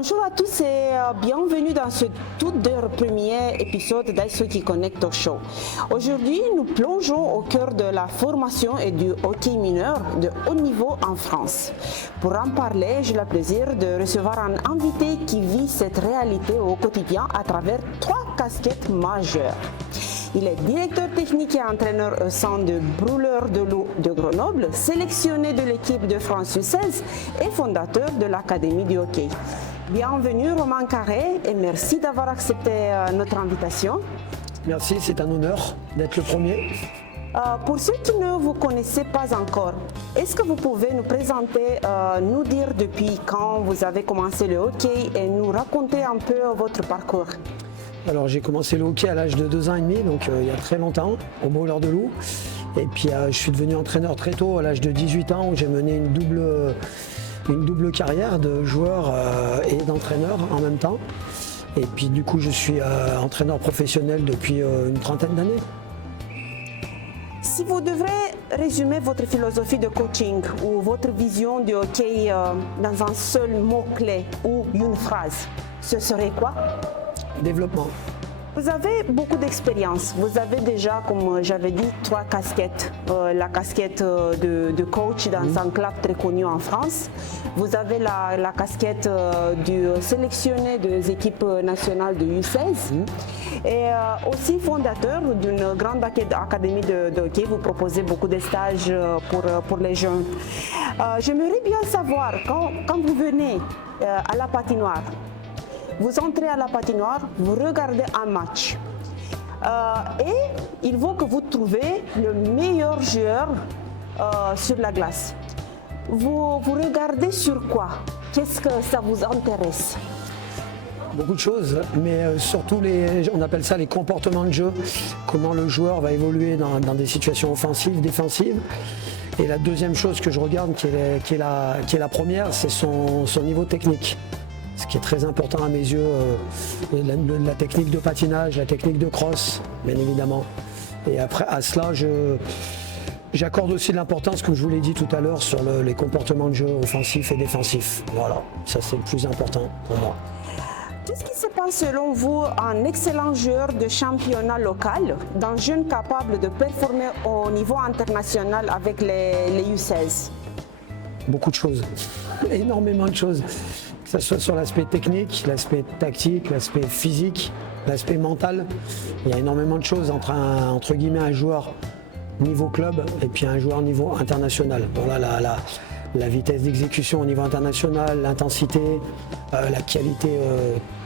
Bonjour à tous et bienvenue dans ce tout premier épisode d'Ice Hockey Connect Talk Show. Aujourd'hui, nous plongeons au cœur de la formation et du hockey mineur de haut niveau en France. Pour en parler, j'ai le plaisir de recevoir un invité qui vit cette réalité au quotidien à travers 3 casquettes majeures. Il est directeur technique et entraîneur au sein de Brûleurs de Loup de Grenoble, sélectionné de l'équipe de France U16 et fondateur de l'Académie du hockey. Bienvenue Romain Carré et merci d'avoir accepté notre invitation. Merci, c'est un honneur d'être le premier. Pour ceux qui ne vous connaissez pas encore, est-ce que vous pouvez nous présenter, nous dire depuis quand vous avez commencé le hockey et nous raconter un peu votre parcours? Alors j'ai commencé le hockey à l'âge de 2 ans et demi, donc il y a très longtemps, au Brûleurs de Loup. Et puis je suis devenu entraîneur très tôt, à l'âge de 18 ans, où j'ai mené une double carrière de joueur et d'entraîneur en même temps. Et puis du coup je suis entraîneur professionnel depuis une trentaine d'années. Si vous devrez résumer votre philosophie de coaching ou votre vision du hockey dans un seul mot-clé ou une phrase, ce serait quoi? Développement. Vous avez beaucoup d'expérience. Vous avez déjà, comme j'avais dit, 3 casquettes. La casquette de coach dans un club très connu en France. Vous avez la casquette du sélectionné des équipes nationales de U16. Et aussi fondateur d'une grande académie de hockey. Vous proposez beaucoup de stages pour les jeunes. J'aimerais bien savoir, quand vous venez à la patinoire, vous entrez à la patinoire, vous regardez un match et il faut que vous trouviez le meilleur joueur sur la glace. Vous regardez sur quoi? Qu'est-ce que ça vous intéresse? Beaucoup de choses, mais surtout on appelle ça les comportements de jeu, comment le joueur va évoluer dans des situations offensives, défensives. Et la deuxième chose que je regarde, qui est la première, c'est son niveau technique. Ce qui est très important à mes yeux, la technique de patinage, la technique de cross, bien évidemment. Et après, à cela, j'accorde aussi de l'importance, comme je vous l'ai dit tout à l'heure, sur les comportements de jeu offensifs et défensifs. Voilà, ça c'est le plus important pour moi. Qu'est-ce qui se passe selon vous un excellent joueur de championnat local, d'un jeune capable de performer au niveau international avec les U16? Beaucoup de choses, énormément de choses. Que ce soit sur l'aspect technique, l'aspect tactique, l'aspect physique, l'aspect mental. Il y a énormément de choses entre guillemets un joueur niveau club et puis un joueur niveau international. Voilà la vitesse d'exécution au niveau international, l'intensité, la qualité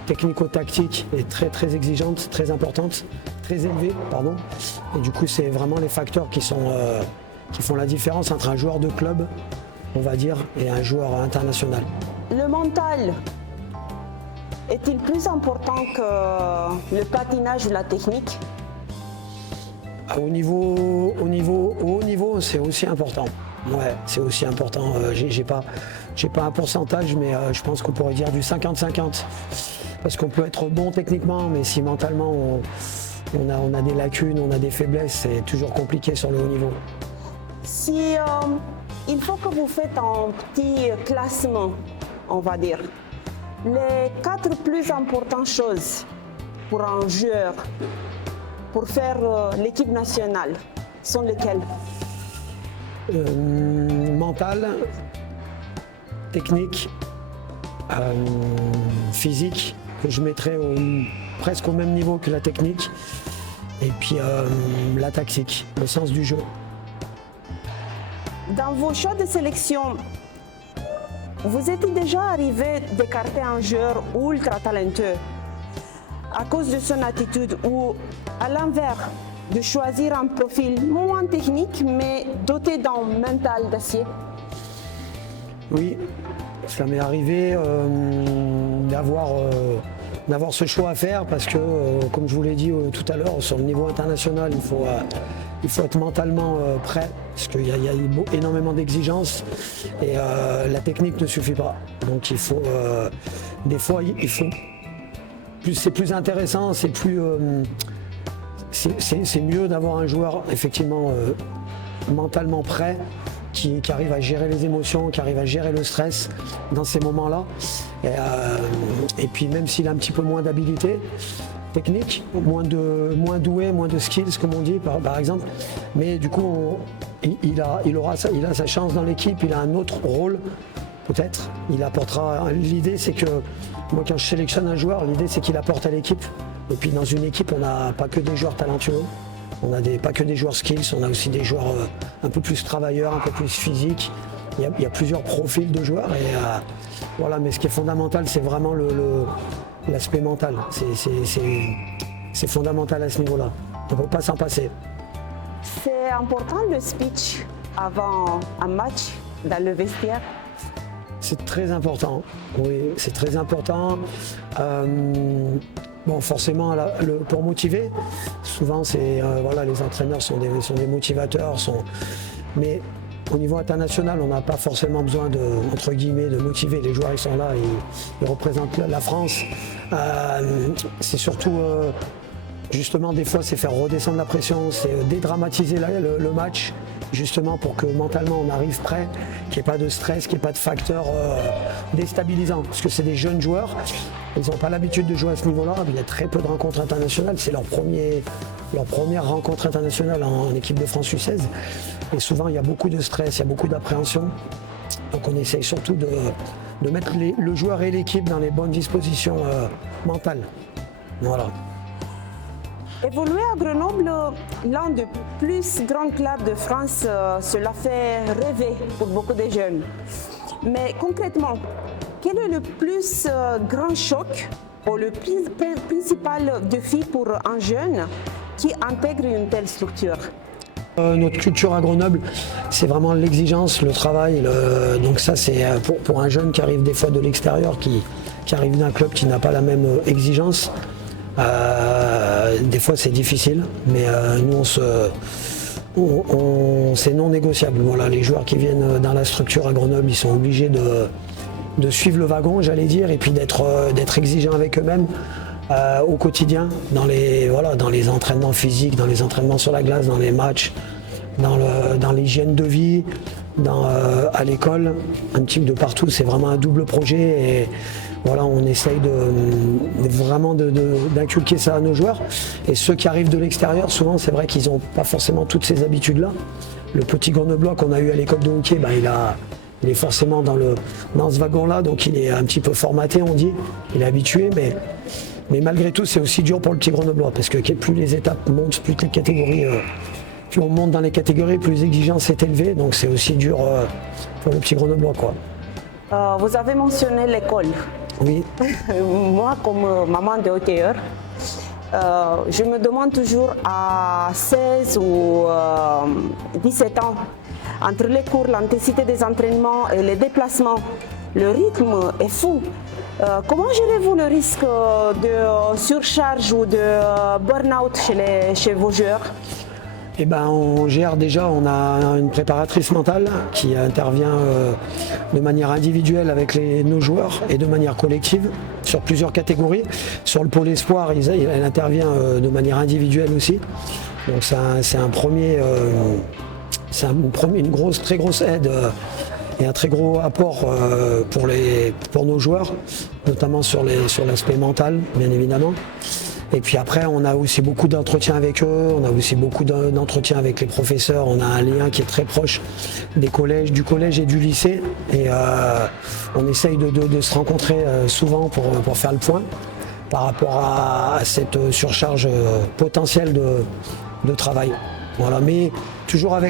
technico-tactique est très très exigeante, très importante, très élevée, pardon. Et du coup c'est vraiment les facteurs qui font la différence entre un joueur de club, on va dire, et un joueur international. Le mental est-il plus important que le patinage ou la technique? Au haut niveau, c'est aussi important. Ouais, c'est aussi important. J'ai pas un pourcentage, mais je pense qu'on pourrait dire du 50-50. Parce qu'on peut être bon techniquement, mais si mentalement on a des lacunes, on a des faiblesses, c'est toujours compliqué sur le haut niveau. Si il faut que vous faites un petit classement, on va dire, les 4 plus importantes choses pour un joueur, pour faire l'équipe nationale, sont lesquelles? Mental, technique, physique, que je mettrais presque au même niveau que la technique, et puis la tactique, le sens du jeu. Dans vos choix de sélection, vous êtes déjà arrivé d'écarter un joueur ultra talentueux à cause de son attitude ou à l'inverse, de choisir un profil moins technique mais doté d'un mental d'acier? Oui, ça m'est arrivé d'avoir ce choix à faire parce que, comme je vous l'ai dit tout à l'heure, sur le niveau international, il faut être mentalement prêt parce qu'il y a énormément d'exigences et la technique ne suffit pas. Donc il faut, des fois, c'est plus intéressant, c'est mieux d'avoir un joueur effectivement mentalement prêt qui arrive à gérer les émotions, qui arrive à gérer le stress dans ces moments-là. Et puis même s'il a un petit peu moins d'habilité technique, moins doué, moins de skills comme on dit par exemple, mais du coup il a sa chance dans l'équipe, il a un autre rôle peut-être, il apportera. L'idée c'est que moi quand je sélectionne un joueur, l'idée c'est qu'il apporte à l'équipe. Et puis dans une équipe on n'a pas que des joueurs talentueux, on n'a pas que des joueurs skills, on a aussi des joueurs un peu plus travailleurs, un peu plus physiques. Il y a plusieurs profils de joueurs et voilà, mais ce qui est fondamental c'est vraiment l'aspect mental. C'est fondamental à ce niveau-là. On ne peut pas s'en passer. C'est important le speech avant un match dans le vestiaire? C'est très important, oui, c'est très important. Bon, forcément, pour motiver, souvent, voilà, les entraîneurs sont des motivateurs, mais au niveau international, on n'a pas forcément besoin entre guillemets, de motiver. Les joueurs, ils sont là, ils représentent la France. C'est surtout, justement, des fois, c'est faire redescendre la pression, c'est dédramatiser le match, justement pour que mentalement, on arrive prêt, qu'il n'y ait pas de stress, qu'il n'y ait pas de facteurs déstabilisants. Parce que c'est des jeunes joueurs, ils n'ont pas l'habitude de jouer à ce niveau-là, il y a très peu de rencontres internationales, c'est leur première rencontre internationale en équipe de France U16. Et souvent, il y a beaucoup de stress, il y a beaucoup d'appréhension. Donc on essaye surtout de mettre le joueur et l'équipe dans les bonnes dispositions mentales. Voilà. Évoluer à Grenoble, l'un des plus grands clubs de France, cela fait rêver pour beaucoup de jeunes. Mais concrètement, quel est le plus grand choc ou le principal défi pour un jeune qui intègre une telle structure? Notre culture à Grenoble, c'est vraiment l'exigence, le travail. Donc ça, c'est pour un jeune qui arrive des fois de l'extérieur, qui arrive d'un club qui n'a pas la même exigence. Des fois, c'est difficile, mais nous, c'est non négociable. Voilà, les joueurs qui viennent dans la structure à Grenoble, ils sont obligés de suivre le wagon, j'allais dire, et puis d'être exigeants avec eux-mêmes. Au quotidien, dans les entraînements physiques, dans les entraînements sur la glace, dans les matchs, dans l'hygiène de vie, à l'école, un petit peu de partout. C'est vraiment un double projet et voilà, on essaye vraiment d'inculquer ça à nos joueurs. Et ceux qui arrivent de l'extérieur, souvent c'est vrai qu'ils n'ont pas forcément toutes ces habitudes-là. Le petit Grenoblois qu'on a eu à l'école de hockey, il est forcément dans ce wagon-là, donc il est un petit peu formaté, on dit. Il est habitué, mais malgré tout, c'est aussi dur pour le petit Grenoblois, parce que plus les étapes montent, plus les catégories, plus on monte dans les catégories, plus l'exigence est élevée, donc c'est aussi dur pour le petit Grenoblois, quoi. Vous avez mentionné l'école. Oui. Moi, comme maman de hockeyeur, je me demande toujours à 16 ou 17 ans, entre les cours, l'intensité des entraînements et les déplacements, le rythme est fou. Comment gérez-vous le risque de surcharge ou de burn-out chez vos joueurs? Eh ben, on gère déjà, on a une préparatrice mentale qui intervient de manière individuelle avec nos joueurs et de manière collective sur plusieurs catégories. Sur le pôle espoir, elle intervient de manière individuelle aussi. Donc c'est une très grosse aide et un très gros apport pour nos joueurs, notamment sur l'aspect mental, bien évidemment. Et puis après, on a aussi beaucoup d'entretiens avec eux, on a aussi beaucoup d'entretiens avec les professeurs, on a un lien qui est très proche du collège et du lycée. Et on essaye de se rencontrer souvent pour faire le point par rapport à cette surcharge potentielle de travail. Voilà, mais toujours en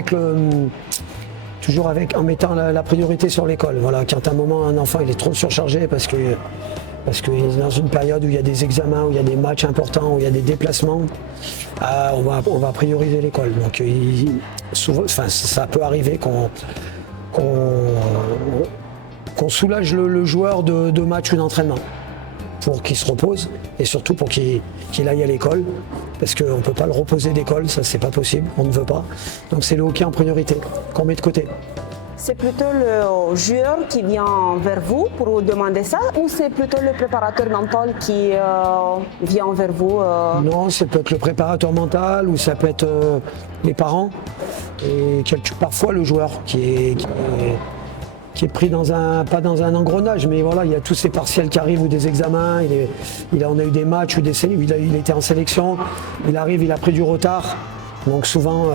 mettant la priorité sur l'école. Voilà, quand à un moment un enfant il est trop surchargé parce qu'il est dans une période où il y a des examens, où il y a des matchs importants, où il y a des déplacements, on va prioriser l'école. Donc souvent, ça peut arriver qu'on soulage le joueur de match ou d'entraînement pour qu'il se repose et surtout pour qu'il aille à l'école, parce qu'on ne peut pas le reposer d'école, ça c'est pas possible, on ne veut pas. Donc c'est le hockey en priorité qu'on met de côté. C'est plutôt le joueur qui vient vers vous pour vous demander ça ou c'est plutôt le préparateur mental qui vient vers vous Non, ça peut être le préparateur mental ou ça peut être les parents et parfois le joueur qui est pris pas dans un engrenage, mais voilà, il y a tous ces partiels qui arrivent ou des examens, on a eu des matchs ou il était en sélection, il arrive, il a pris du retard, donc souvent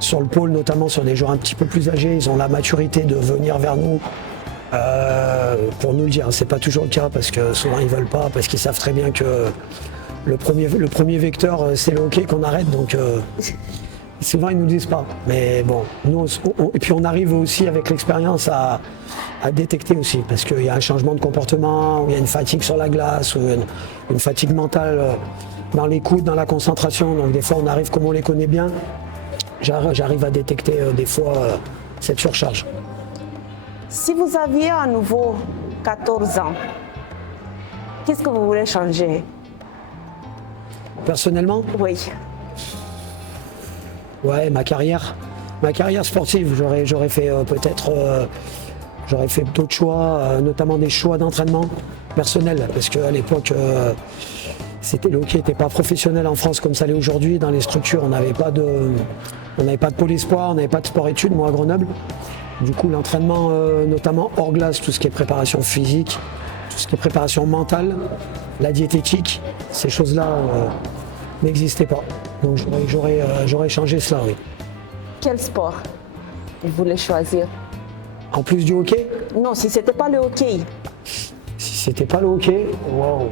sur le pôle, notamment sur des joueurs un petit peu plus âgés, ils ont la maturité de venir vers nous pour nous le dire. C'est pas toujours le cas parce que souvent ils veulent pas, parce qu'ils savent très bien que le premier vecteur c'est le hockey qu'on arrête, donc souvent ils nous le disent pas. Mais bon, nous et puis on arrive aussi avec l'expérience à détecter aussi, parce qu'il y a un changement de comportement, ou il y a une fatigue sur la glace, ou une fatigue mentale dans l'écoute, dans la concentration. Donc des fois on arrive, comme on les connaît bien, j'arrive à détecter des fois cette surcharge. Si vous aviez à nouveau 14 ans, qu'est-ce que vous voulez changer? Personnellement? Oui. Ouais, ma carrière sportive, j'aurais fait j'aurais fait d'autres choix, notamment des choix d'entraînement personnels, parce qu'à l'époque, le hockey n'était pas professionnel en France comme ça l'est aujourd'hui. Dans les structures, on n'avait pas de pôle espoir, on n'avait pas de sport-études, moi à Grenoble. Du coup, l'entraînement, notamment hors glace, tout ce qui est préparation physique, tout ce qui est préparation mentale, la diététique, ces choses-là n'existaient pas. Donc j'aurais changé cela, oui. Quel sport vous voulez choisir? En plus du hockey? Non, si c'était pas le hockey. Si c'était pas le hockey, waouh,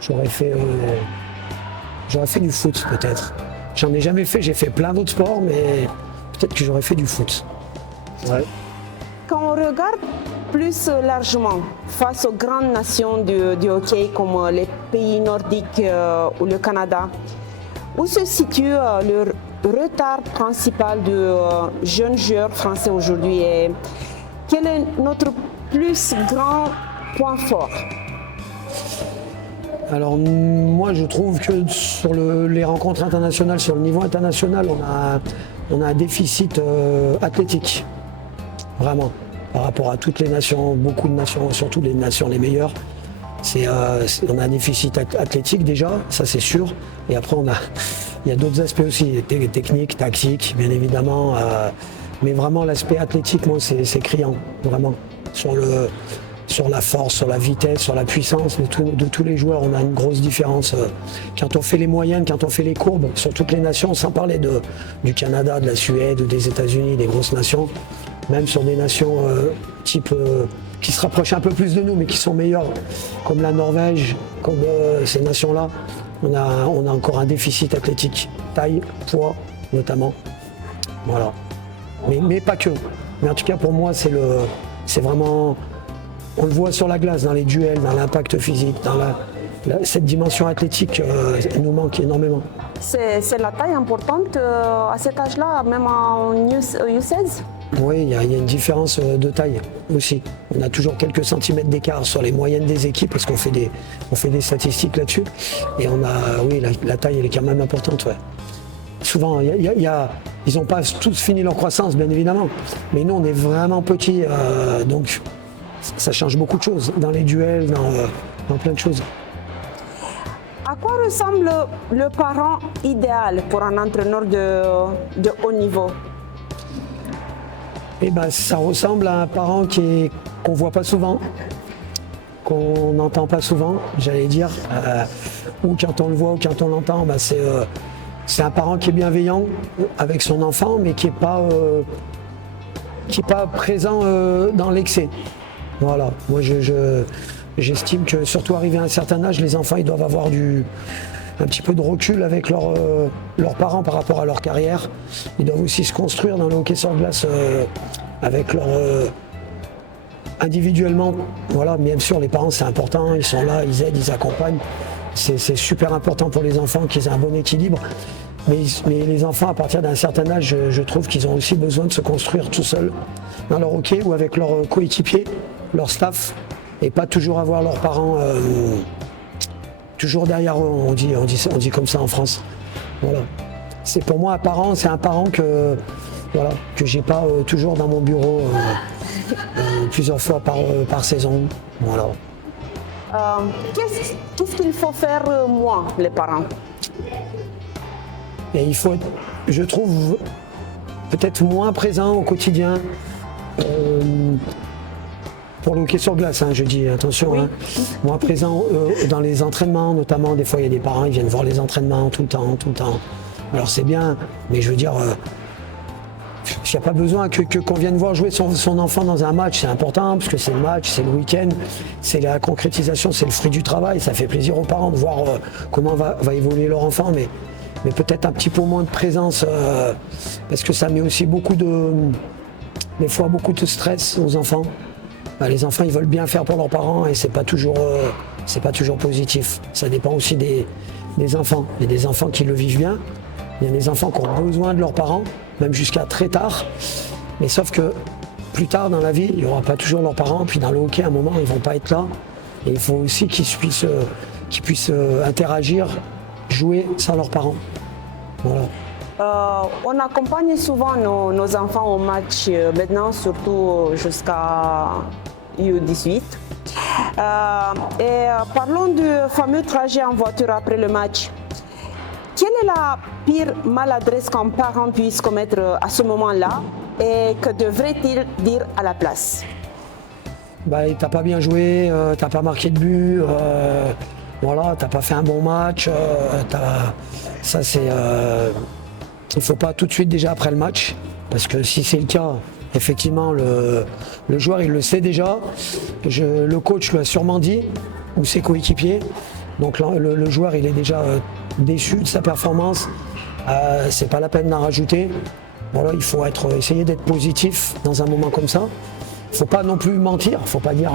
j'aurais fait du foot peut-être. J'en ai jamais fait, j'ai fait plein d'autres sports, mais peut-être que j'aurais fait du foot. Ouais. Quand on regarde plus largement face aux grandes nations du hockey comme les pays nordiques ou le Canada, où se situe le retard principal de jeunes joueurs français aujourd'hui et quel est notre plus grand point fort? Alors moi je trouve que sur les rencontres internationales, sur le niveau international, on a un déficit athlétique, vraiment, par rapport à toutes les nations, beaucoup de nations, surtout les nations les meilleures. On a un déficit athlétique déjà, ça c'est sûr, et après il y a d'autres aspects aussi, techniques, tactiques, bien évidemment, mais vraiment l'aspect athlétique, moi c'est criant, vraiment, sur la force, sur la vitesse, sur la puissance de tous les joueurs, on a une grosse différence. Quand on fait les moyennes, quand on fait les courbes, sur toutes les nations, sans parler du Canada, de la Suède, des États-Unis, des grosses nations, même sur des nations type qui se rapprochent un peu plus de nous, mais qui sont meilleures, comme la Norvège, comme ces nations-là, on a encore un déficit athlétique, taille, poids notamment. Voilà. Mais pas que. Mais en tout cas pour moi c'est vraiment. On le voit sur la glace, dans les duels, dans l'impact physique, dans cette dimension athlétique, elle nous manque énormément. C'est la taille importante à cet âge-là, même en U16? Oui, il y a une différence de taille aussi. On a toujours quelques centimètres d'écart sur les moyennes des équipes parce qu'on fait des statistiques là-dessus. Et oui, la taille elle est quand même importante. Ouais. Souvent, ils n'ont pas tous fini leur croissance, bien évidemment. Mais nous, on est vraiment petits, donc ça change beaucoup de choses dans les duels, dans plein de choses. À quoi ressemble le parent idéal pour un entraîneur de haut niveau? Eh ben, ça ressemble à un parent qu'on voit pas souvent, qu'on n'entend pas souvent, j'allais dire, ou quand on le voit ou quand on l'entend, c'est un parent qui est bienveillant avec son enfant, mais qui est pas présent dans l'excès. Voilà, moi j'estime que surtout arrivé à un certain âge, les enfants ils doivent avoir un petit peu de recul avec leurs parents par rapport à leur carrière. Ils doivent aussi se construire dans le hockey sur glace avec individuellement. Voilà, bien sûr les parents c'est important, ils sont là, ils aident, ils accompagnent. C'est super important pour les enfants qu'ils aient un bon équilibre. Mais les enfants à partir d'un certain âge, je trouve qu'ils ont aussi besoin de se construire tout seuls dans leur hockey ou avec leurs coéquipiers, leur staff, et pas toujours avoir leurs parents toujours derrière eux, on dit comme ça en France. Voilà. C'est pour moi un parent, c'est un parent voilà, que j'ai pas toujours dans mon bureau plusieurs fois par saison. Voilà. Qu'est-ce qu'il faut faire moins, les parents? Et il faut être, je trouve, peut-être moins présent au quotidien. Pour le hockey sur glace, hein, je dis, attention, Oui. hein, moins présent dans les entraînements, notamment. Des fois, il y a des parents qui viennent voir les entraînements tout le temps. Alors c'est bien, mais je veux dire, il n'y a pas besoin qu'on vienne voir jouer son enfant dans un match. C'est important parce que c'est le match, c'est le week-end, c'est la concrétisation, c'est le fruit du travail. Ça fait plaisir aux parents de voir comment va évoluer leur enfant, mais peut-être un petit peu moins de présence parce que ça met aussi des fois beaucoup de stress aux enfants. Les enfants, ils veulent bien faire pour leurs parents et c'est pas toujours positif. Ça dépend aussi des enfants. Il y a des enfants qui le vivent bien. Il y a des enfants qui ont besoin de leurs parents, même jusqu'à très tard. Mais sauf que plus tard dans la vie, il n'y aura pas toujours leurs parents. Puis dans le hockey, à un moment, ils ne vont pas être là. Et il faut aussi qu'ils puissent interagir, jouer sans leurs parents. Voilà. On accompagne souvent nos enfants au match, maintenant surtout jusqu'à U18. Parlons du fameux trajet en voiture après le match. Quelle est la pire maladresse qu'un parent puisse commettre à ce moment-là et que devrait-il dire à la place? T'as pas bien joué, t'as pas marqué de but, voilà, t'as pas fait un bon match. Ça c'est... Il ne faut pas tout de suite déjà après le match, parce que si c'est le cas, effectivement, le joueur il le sait déjà. Le coach lui a sûrement dit, ou ses coéquipiers. Donc le joueur il est déjà déçu de sa performance. C'est pas la peine d'en rajouter. Voilà, il faut essayer d'être positif dans un moment comme ça. Il ne faut pas non plus mentir, il ne faut pas dire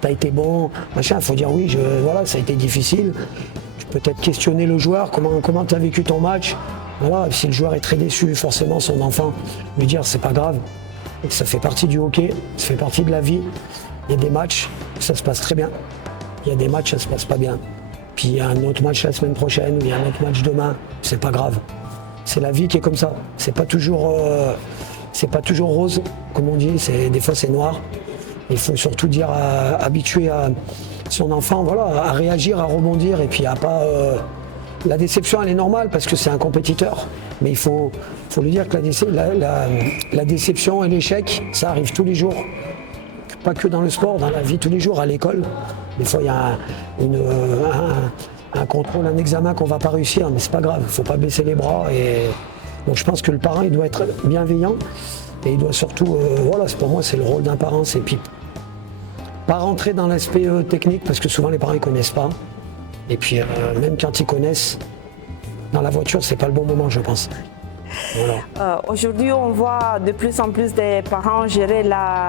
t'as été bon, machin. Il faut dire oui, voilà, ça a été difficile. Tu peux peut-être questionner le joueur, comment tu as vécu ton match. Voilà, si le joueur est très déçu, forcément son enfant, lui dire c'est pas grave, ça fait partie du hockey, ça fait partie de la vie. Il y a des matchs, ça se passe très bien. Il y a des matchs, ça se passe pas bien. Puis il y a un autre match la semaine prochaine, ou il y a un autre match demain, c'est pas grave. C'est la vie qui est comme ça. C'est pas toujours rose, comme on dit, des fois c'est noir. Il faut surtout dire habituer à son enfant, voilà, à réagir, à rebondir et puis à pas. La déception, elle est normale parce que c'est un compétiteur, mais il faut lui dire que la déception et l'échec, ça arrive tous les jours. Pas que dans le sport, dans la vie tous les jours, à l'école. Des fois, il y a un contrôle, un examen qu'on ne va pas réussir, mais c'est pas grave, il ne faut pas baisser les bras. Donc je pense que le parent, il doit être bienveillant et il doit surtout, voilà, pour moi, c'est le rôle d'un parent, c'est puis pas rentrer dans l'aspect technique parce que souvent les parents ne connaissent pas. Et puis même quand ils connaissent, dans la voiture, c'est pas le bon moment, je pense. Voilà. Aujourd'hui, on voit de plus en plus des parents gérer la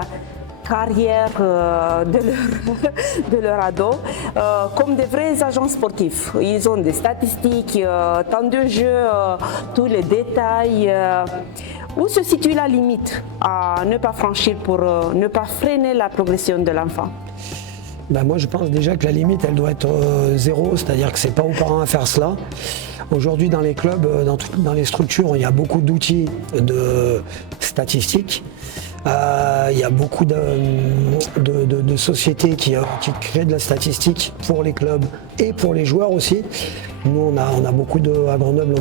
carrière de leur ado comme des vrais agents sportifs. Ils ont des statistiques, temps de jeu, tous les détails. Où se situe la limite à ne pas franchir pour ne pas freiner la progression de l'enfant? Moi je pense déjà que la limite elle doit être zéro, c'est-à-dire que c'est pas aux parents à faire cela. Aujourd'hui dans les clubs, dans les structures, il y a beaucoup d'outils de statistiques. Il y a beaucoup de sociétés qui créent de la statistique pour les clubs et pour les joueurs aussi. Nous on a beaucoup à Grenoble,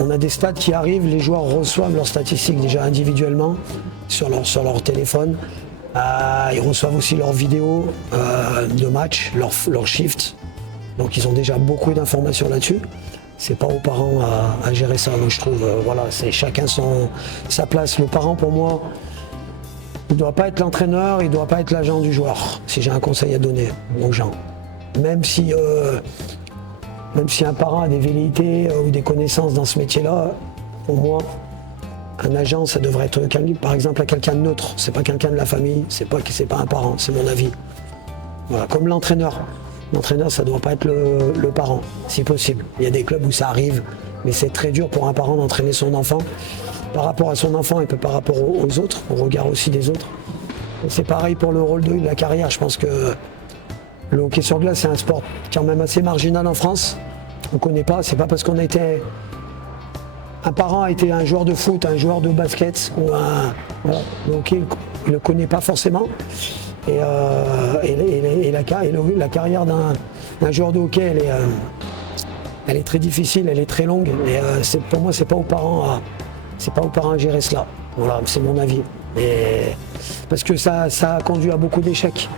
on a des stats qui arrivent, les joueurs reçoivent leurs statistiques déjà individuellement sur leur téléphone. Ils reçoivent aussi leurs vidéos de match, leurs shifts. Donc ils ont déjà beaucoup d'informations là-dessus. C'est pas aux parents à gérer ça. Donc je trouve, voilà, c'est chacun sa place. Le parent, pour moi, il ne doit pas être l'entraîneur, il ne doit pas être l'agent du joueur, si j'ai un conseil à donner aux gens. Même si un parent a des velléités ou des connaissances dans ce métier-là, pour moi, un agent, ça devrait être, par exemple, à quelqu'un de neutre. C'est pas quelqu'un de la famille, c'est pas un parent, c'est mon avis. Voilà, comme l'entraîneur. L'entraîneur, ça ne doit pas être le parent, si possible. Il y a des clubs où ça arrive, mais c'est très dur pour un parent d'entraîner son enfant par rapport à son enfant et par rapport aux autres, au regard aussi des autres. Et c'est pareil pour le rôle de la carrière. Je pense que le hockey sur glace, c'est un sport quand même assez marginal en France. On ne connaît pas, c'est pas parce qu'on a été un parent a été un joueur de foot, un joueur de basket, ou voilà, le hockey, il ne le connaît pas forcément. Et la carrière d'un joueur de hockey, elle est très difficile, elle est très longue. Et pour moi, c'est pas aux parents à gérer cela. Voilà, c'est mon avis. Parce que ça a conduit à beaucoup d'échecs.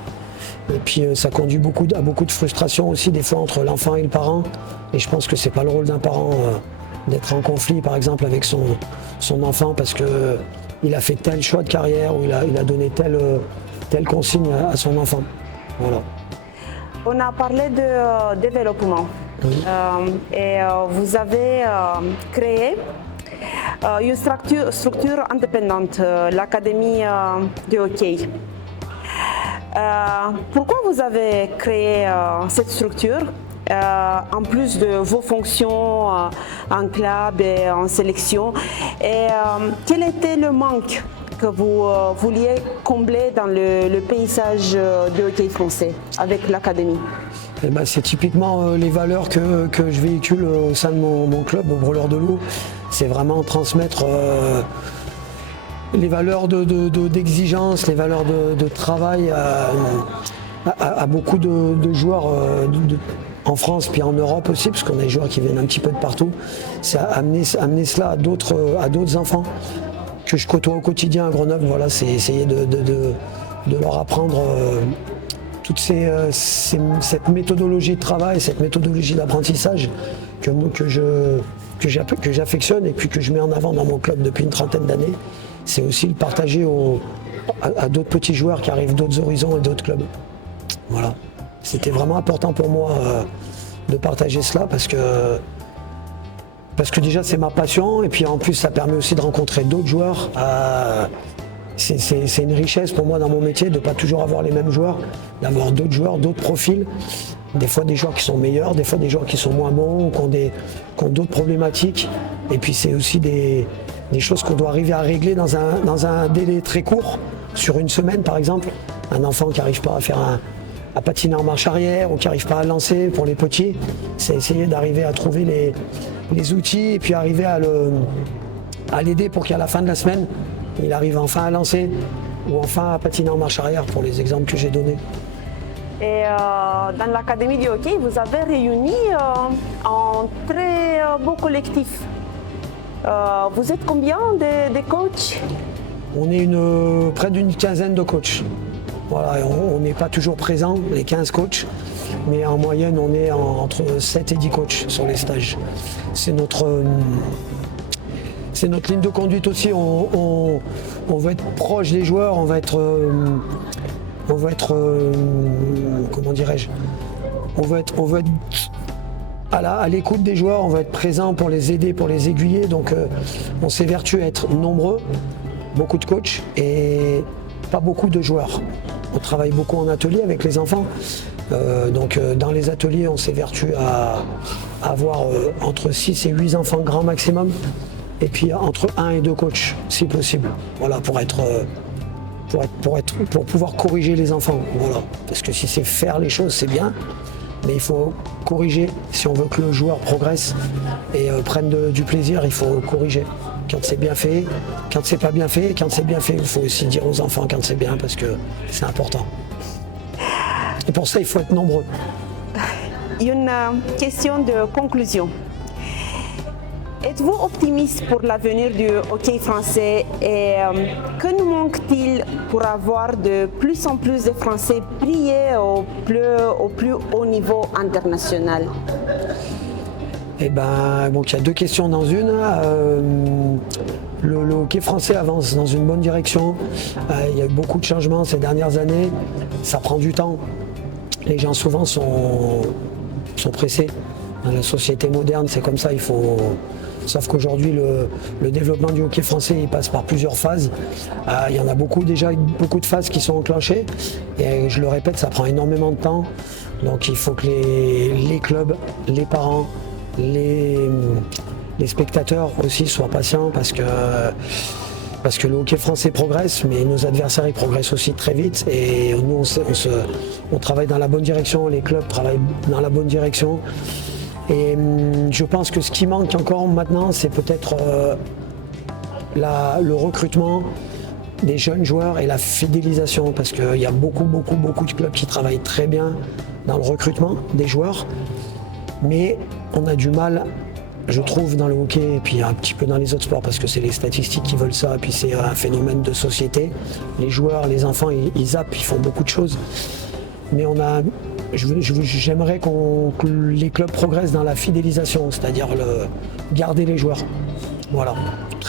Et puis ça conduit à beaucoup de frustration aussi, des fois entre l'enfant et le parent. Et je pense que c'est pas le rôle d'un parent d'être en conflit, par exemple, avec son enfant parce qu'il a fait tel choix de carrière ou il a donné telle consigne à son enfant. Voilà. On a parlé de développement. Et vous avez créé une structure indépendante, l'Académie de hockey. Pourquoi vous avez créé cette structure en plus de vos fonctions en club et en sélection? Et quel était le manque que vous vouliez combler dans le paysage de hockey français avec l'Académie? Eh ben, c'est typiquement les valeurs que je véhicule au sein de mon club, au Brûleurs de Loup. C'est vraiment transmettre les valeurs d'exigence, les valeurs de travail à beaucoup de joueurs en France puis en Europe aussi, parce qu'on a des joueurs qui viennent un petit peu de partout. C'est amener cela à d'autres enfants que je côtoie au quotidien à Grenoble. Voilà, c'est essayer de leur apprendre toute cette méthodologie de travail, cette méthodologie d'apprentissage que j'affectionne et puis que je mets en avant dans mon club depuis une trentaine d'années. C'est aussi le partager à d'autres petits joueurs qui arrivent d'autres horizons et d'autres clubs. Voilà. C'était vraiment important pour moi de partager cela parce que déjà c'est ma passion et puis en plus ça permet aussi de rencontrer d'autres joueurs. C'est une richesse pour moi dans mon métier de ne pas toujours avoir les mêmes joueurs, d'avoir d'autres joueurs, d'autres profils. Des fois des joueurs qui sont meilleurs, des fois des joueurs qui sont moins bons, qui ont d'autres problématiques. Et puis c'est aussi des choses qu'on doit arriver à régler dans un délai très court, sur une semaine par exemple. Un enfant qui n'arrive pas à patiner en marche arrière ou qui n'arrive pas à lancer pour les petits, c'est essayer d'arriver à trouver les outils et puis arriver à l'aider pour qu'à la fin de la semaine, il arrive enfin à lancer ou enfin à patiner en marche arrière pour les exemples que j'ai donnés. Et dans l'Académie du hockey, vous avez réuni un très beau collectif. Vous êtes combien de coachs? On est près d'une quinzaine de coachs. Voilà, on n'est pas toujours présents, les 15 coachs, mais en moyenne, on est entre 7 et 10 coachs sur les stages. C'est notre ligne de conduite aussi. On veut être proche des joueurs, on va être comment dirais-je, on veut être à l'écoute des joueurs, on va être présent pour les aider, pour les aiguiller. Donc on s'évertue à être nombreux, beaucoup de coachs et pas beaucoup de joueurs. On travaille beaucoup en atelier avec les enfants. Donc dans les ateliers, on s'évertue à avoir entre 6 et 8 enfants grand maximum. Et puis entre 1 et 2 coachs, si possible. Voilà, pour pouvoir corriger les enfants. Voilà. Parce que si c'est faire les choses, c'est bien. Mais il faut corriger. Si on veut que le joueur progresse et prenne du plaisir, il faut corriger. Quand c'est bien fait, quand c'est pas bien fait, quand c'est bien fait, il faut aussi dire aux enfants quand c'est bien parce que c'est important. Et pour ça, il faut être nombreux. Une question de conclusion. Êtes-vous optimiste pour l'avenir du hockey français et que nous manque-t-il pour avoir de plus en plus de Français briller au plus haut niveau international? Eh ben, donc il y a 2 questions dans une. Le hockey français avance dans une bonne direction. Il y a eu beaucoup de changements ces dernières années. Ça prend du temps. Les gens souvent sont pressés. Dans la société moderne, c'est comme ça. Sauf qu'aujourd'hui, le développement du hockey français il passe par plusieurs phases. Il y en a beaucoup de phases qui sont enclenchées. Et je le répète, ça prend énormément de temps. Donc il faut que les clubs, les parents, les spectateurs aussi soient patients parce que le hockey français progresse, mais nos adversaires ils progressent aussi très vite. Et nous, on travaille dans la bonne direction, les clubs travaillent dans la bonne direction. Et je pense que ce qui manque encore maintenant, c'est peut-être le recrutement des jeunes joueurs et la fidélisation, parce qu'il y a beaucoup de clubs qui travaillent très bien dans le recrutement des joueurs, mais on a du mal, je trouve, dans le hockey et puis un petit peu dans les autres sports, parce que c'est les statistiques qui veulent ça, et puis c'est un phénomène de société. Les joueurs, les enfants, ils zappent, ils font beaucoup de choses, mais j'aimerais que les clubs progressent dans la fidélisation, c'est-à-dire garder les joueurs. Voilà.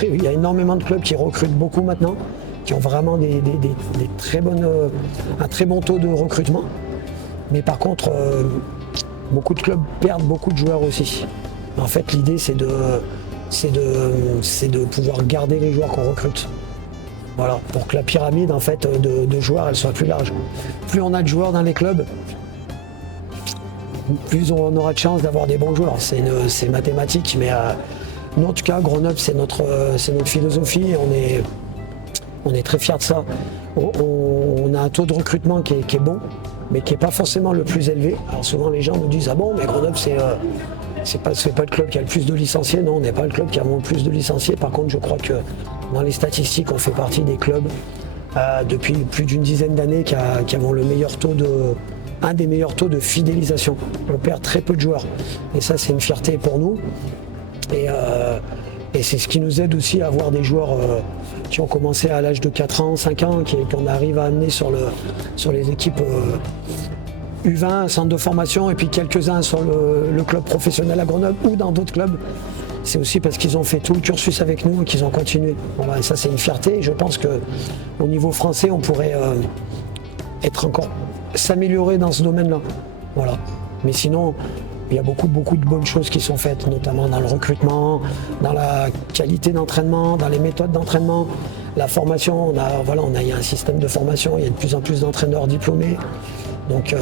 Il y a énormément de clubs qui recrutent beaucoup maintenant, qui ont vraiment un très bon taux de recrutement. Mais par contre, beaucoup de clubs perdent beaucoup de joueurs aussi. En fait, l'idée, c'est de pouvoir garder les joueurs qu'on recrute. Voilà, pour que la pyramide en fait, de joueurs elle soit plus large. Plus on a de joueurs dans les clubs, plus on aura de chance d'avoir des bons joueurs. C'est mathématique, mais nous en tout cas, Grenoble, c'est notre philosophie et on est très fiers de ça. On a un taux de recrutement qui est bon, mais qui n'est pas forcément le plus élevé. Alors souvent les gens nous disent « Ah bon, mais Grenoble, c'est pas le club qui a le plus de licenciés ». Non, on n'est pas le club qui a le plus de licenciés. Par contre, je crois que dans les statistiques, on fait partie des clubs depuis plus d'une dizaine d'années qui avons un des meilleurs taux de fidélisation. On perd très peu de joueurs. Et ça, c'est une fierté pour nous. Et c'est ce qui nous aide aussi à avoir des joueurs qui ont commencé à l'âge de 4 ans, 5 ans, qu'on arrive à amener sur les équipes U20, centre de formation, et puis quelques-uns sur le club professionnel à Grenoble ou dans d'autres clubs. C'est aussi parce qu'ils ont fait tout le cursus avec nous et qu'ils ont continué. Voilà, et ça, c'est une fierté. Et je pense qu'au niveau français, on pourrait s'améliorer dans ce domaine-là. Voilà. Mais sinon, il y a beaucoup de bonnes choses qui sont faites, notamment dans le recrutement, dans la qualité d'entraînement, dans les méthodes d'entraînement, la formation. Il y a un système de formation, il y a de plus en plus d'entraîneurs diplômés. Donc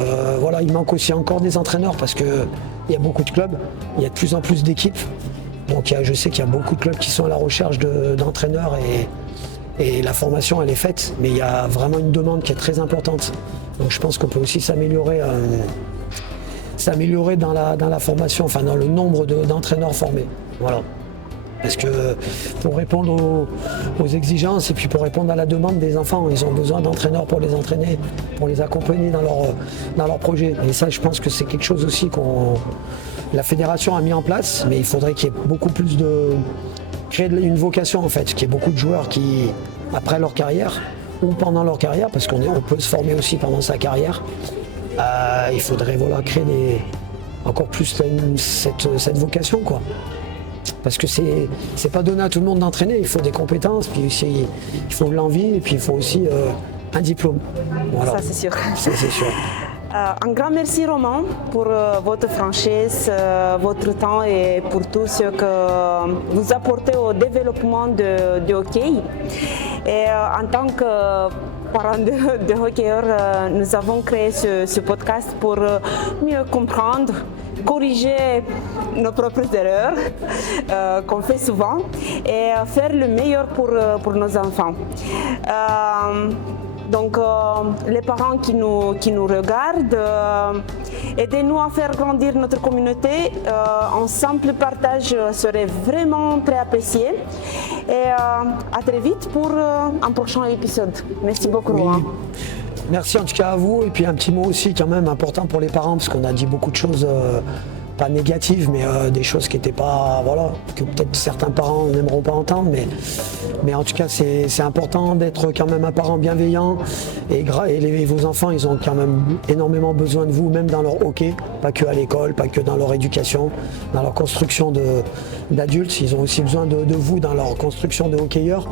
il manque aussi encore des entraîneurs parce qu'il y a beaucoup de clubs, il y a de plus en plus d'équipes. Donc je sais qu'il y a beaucoup de clubs qui sont à la recherche d'entraîneurs et la formation elle est faite, mais il y a vraiment une demande qui est très importante. Donc je pense qu'on peut aussi s'améliorer dans la formation, enfin dans le nombre d'entraîneurs formés. Voilà. Parce que pour répondre aux exigences et puis pour répondre à la demande des enfants, ils ont besoin d'entraîneurs pour les entraîner, pour les accompagner dans leur projet. Et ça, je pense que c'est quelque chose aussi la fédération a mis en place, mais il faudrait qu'il y ait beaucoup plus créer une vocation en fait, qu'il y ait beaucoup de joueurs qui, après leur carrière ou pendant leur carrière, parce qu'on peut se former aussi pendant sa carrière, il faudrait créer encore plus cette vocation, quoi. Parce que c'est pas donné à tout le monde d'entraîner, il faut des compétences, puis aussi, il faut de l'envie, et puis il faut aussi un diplôme. Voilà. Ça, c'est sûr. Ça, c'est sûr. Un grand merci Romain pour votre franchise, votre temps et pour tout ce que vous apportez au développement du hockey. Et en tant que parents de hockeyeurs, nous avons créé ce podcast pour mieux comprendre, corriger nos propres erreurs qu'on fait souvent et faire le meilleur pour nos enfants. Donc les parents qui nous regardent, aidez-nous à faire grandir notre communauté. Un simple partage serait vraiment très apprécié. Et à très vite pour un prochain épisode. Merci beaucoup, Romain. Oui. Merci en tout cas à vous. Et puis un petit mot aussi quand même important pour les parents, parce qu'on a dit beaucoup de choses pas négatives, mais des choses qui n'étaient pas, que peut-être certains parents n'aimeront pas entendre, mais en tout cas c'est important d'être quand même un parent bienveillant et vos enfants ils ont quand même énormément besoin de vous, même dans leur hockey, pas que à l'école, pas que dans leur éducation, dans leur construction d'adultes, ils ont aussi besoin de vous dans leur construction de hockeyeurs.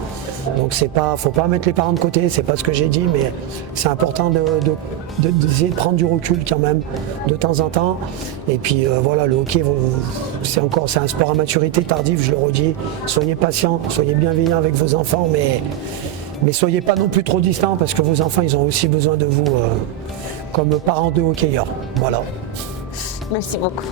Donc faut pas mettre les parents de côté, c'est pas ce que j'ai dit, mais c'est important d'essayer de prendre du recul quand même de temps en temps. Et puis le hockey, c'est un sport à maturité tardive, je le redis. Soyez patients, soyez bienveillants avec vos enfants, mais soyez pas non plus trop distants parce que vos enfants, ils ont aussi besoin de vous comme parents de hockeyeurs. Voilà. Merci beaucoup.